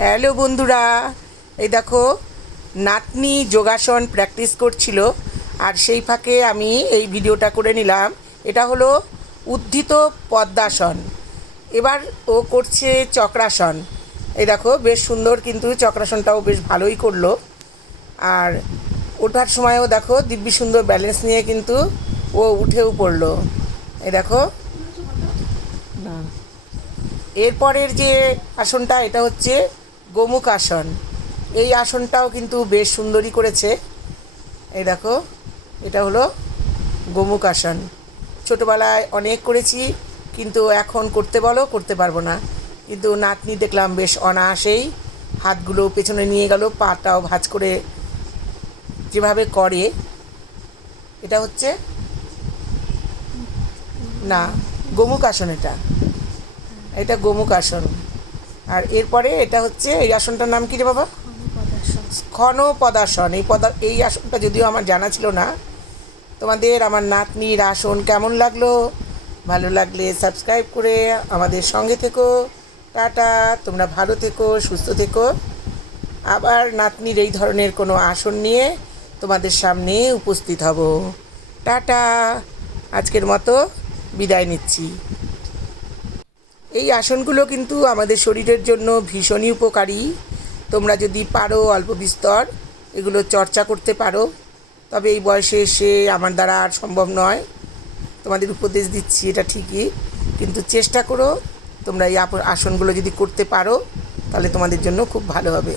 Hello বন্ধুরা, এই দেখো নাতনি যোগাসন প্র্যাকটিস করছিল আর সেই ফাঁকে আমি এই ভিডিওটা করে নিলাম। এটা হলো উত্থিত পদ্মাসন। এবার ও করছে চক্রাসন। এই দেখো বেশ সুন্দর, কিন্তু চক্রাসনটাও বেশ ভালোই করলো। আর ওঠার সময়ও দেখো দিব্যি সুন্দর ব্যালেন্স নিয়ে কিন্তু ও উঠেও পড়লো। এই দেখো না, এরপরের যে আসনটা এটা হচ্ছে গোমুখ আসন। এই আসনটাও কিন্তু বেশ সুন্দরই করেছে। এই দেখো এটা হলো গোমুখ আসন। ছোটোবেলায় অনেক করেছি, কিন্তু এখন করতে বলো করতে পারবো না। কিন্তু নাতনি দেখলাম বেশ অনায়াসেই হাতগুলো পেছনে নিয়ে গেল, পাটাও ভাঁজ করে যেভাবে করে। এটা হচ্ছে না, গোমুখ আসন। এটা গোমুখ আসন। আর এরপরে এটা হচ্ছে, এই আসনটার নাম কী রে বাবা? ঘন পদাসন। এই আসনটা যদিও আমার জানা ছিল না। তোমাদের আমার নাতনির আসন কেমন লাগলো? ভালো লাগলে সাবস্ক্রাইব করে আমাদের সঙ্গে থেকো। টাটা, তোমরা ভালো থেকো, সুস্থ থেকো। আবার নাতনির এই ধরনের কোনো আসন নিয়ে তোমাদের সামনে উপস্থিত হব। টাটা, আজকের মতো বিদায় নিচ্ছি। এই আসনগুলো কিন্তু আমাদের শরীরের জন্য ভীষণই উপকারী। তোমরা যদি পারো অল্প বিস্তর এগুলো চর্চা করতে পারো। তবে এই বয়সে এসে আমার দ্বারা আর সম্ভব নয়। তোমাদের উপদেশ দিচ্ছি এটা ঠিকই, কিন্তু চেষ্টা করো তোমরা এই আসনগুলো যদি করতে পারো তাহলে তোমাদের জন্য খুব ভালো হবে।